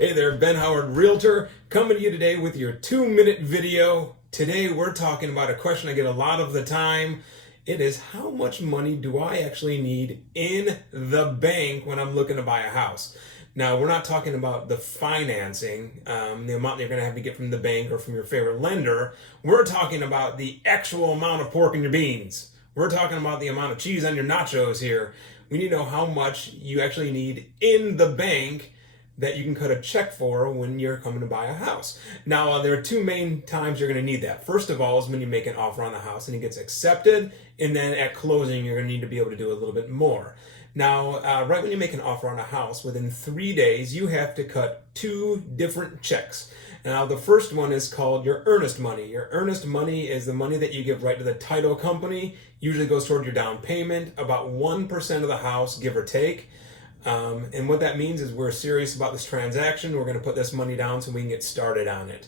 Hey there, Ben Howard, Realtor, coming to you today with your 2-minute video. Today we're talking about a question I get a lot of the time. It is, how much money do I actually need in the bank when I'm looking to buy a house? Now, we're not talking about the financing, the amount you're going to have to get from the bank or from your favorite lender. We're talking about the actual amount of pork in your beans. We're talking about the amount of cheese on your nachos here. We need to know how much you actually need in the bank that you can cut a check for when you're coming to buy a house. Now, there are two main times you're going to need that. First of all is when you make an offer on the house and it gets accepted, and then at closing you're going to need to be able to do a little bit more. Now, right when you make an offer on a house, within 3 days you have to cut 2 different checks. Now, the first one is called your earnest money. Your earnest money is the money that you give right to the title company. Usually goes toward your down payment, about 1% of the house, give or take. And what that means is we're serious about this transaction. We're going to put this money down so we can get started on it.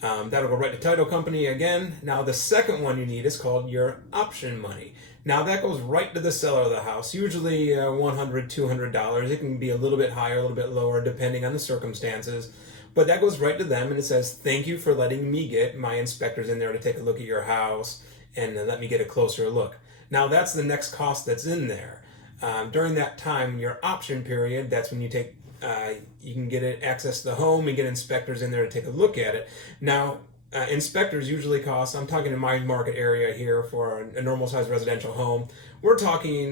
That'll go right to title company again. Now, the second one you need is called your option money. Now, that goes right to the seller of the house, usually $100, $200. It can be a little bit higher, a little bit lower, depending on the circumstances. But that goes right to them, and it says, thank you for letting me get my inspectors in there to take a look at your house and let me get a closer look. Now, that's the next cost that's in there. During that time, your option period, that's when you can get access to the home and get inspectors in there to take a look at it. Now, inspectors usually cost, I'm talking in my market area here for a normal sized residential home, we're talking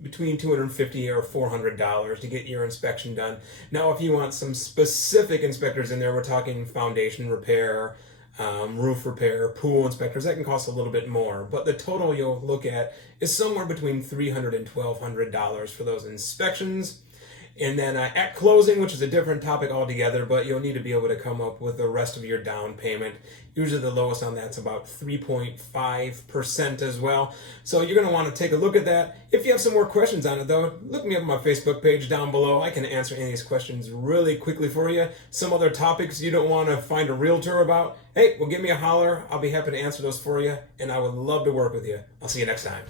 between $250 or $400 to get your inspection done. Now, if you want some specific inspectors in there, we're talking foundation repair, roof repair, pool inspectors. That can cost a little bit more, but the total you'll look at is somewhere between $300 and $1,200 for those inspections. And then at closing, which is a different topic altogether, but you'll need to be able to come up with the rest of your down payment. Usually the lowest on that's about 3.5% as well. So you're going to want to take a look at that. If you have some more questions on it, though, look me up on my Facebook page down below. I can answer any of these questions really quickly for you. Some other topics you don't want to find a realtor about, hey, well, give me a holler. I'll be happy to answer those for you, and I would love to work with you. I'll see you next time.